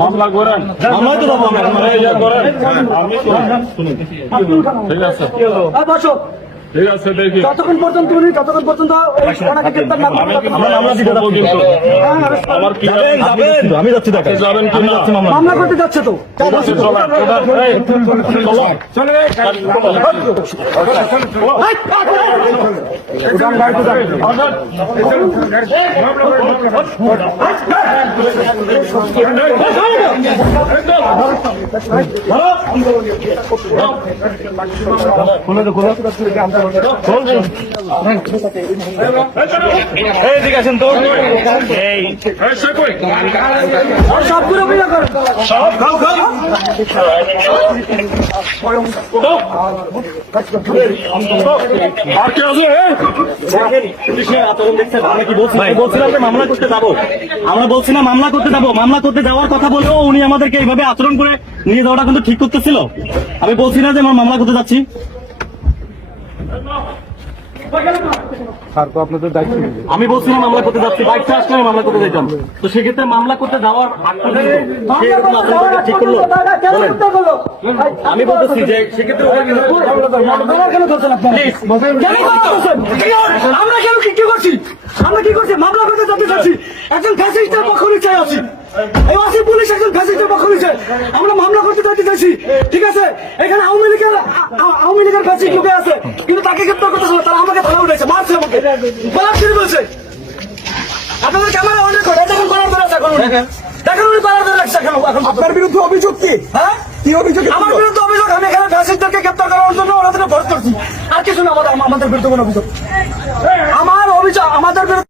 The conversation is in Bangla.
মামলা করেন, মামলায় তো ঠিক আছে, ঠিক আছে, দেখি যতক্ষণ পর্যন্ত আমার কি আমি যাচ্ছি যাবেন কি না? মামলা করতে যাচ্ছে তো সবগুলো বিনা করেন আর কি আছে? বলছিলাম যে মামলা করতে যাবো, আমরা বলছি না মামলা করতে যাবো, মামলা করতে যাওয়ার কথা বলেও উনি আমাদেরকে এইভাবে আচরণ করে নিয়ে যাওয়াটা কিন্তু ঠিক করতেছিল। আমি বলছি না যে আমরা মামলা করতে যাচ্ছি। আমি বলছিলাম মামলা করতে যাচ্ছি, বাইকটা আসলে আমি মামলা করতে যেতাম। তো সেক্ষেত্রে মামলা করতে যাওয়ার আগ পর্যন্ত সে এরকম আচরণ করা ঠিক করলো? বলেন। আমি বলতেছি যে সেক্ষেত্রে আমরা কেন কি করছি? আমরা কি করছি? মামলা করতে যেতে চাচ্ছি, একজন ফ্যাসিস্টের পক্ষ নিচ্ছে আছি, এই আসি পুলিশ একজন ফ্যাসিস্টের পক্ষ নিচ্ছে, আমরা মামলা করতে যেতে চাইছি। ঠিক আছে, এখানে আওয়ামী লীগের ফ্যাসিস্ট লোকে আছে, কিন্তু তাকে গ্রেপ্তার করতেছে না, তারা আমাকে ভালো উঠেছে, মারছে আমাকে, বলার শুরু বলছে। আপনাদের ক্যামেরা অনেক করে দেখুন, করার দরকার আছে এখন, দেখেন উনি করার দরকার আছে এখন। আপনার বিরুদ্ধে অভিযোগ কি? হ্যাঁ, কি অভিযোগ? আমার বিরুদ্ধে অভিযোগ, আমি এখানে ফ্যাসিস্টদেরকে গ্রেপ্তার করার জন্য ওনাদের ভরত করছি, আর কিছু না। আমাদের বিরুদ্ধে কোনো অভিযোগ, আমার অভিযোগ আমাদের বিরুদ্ধে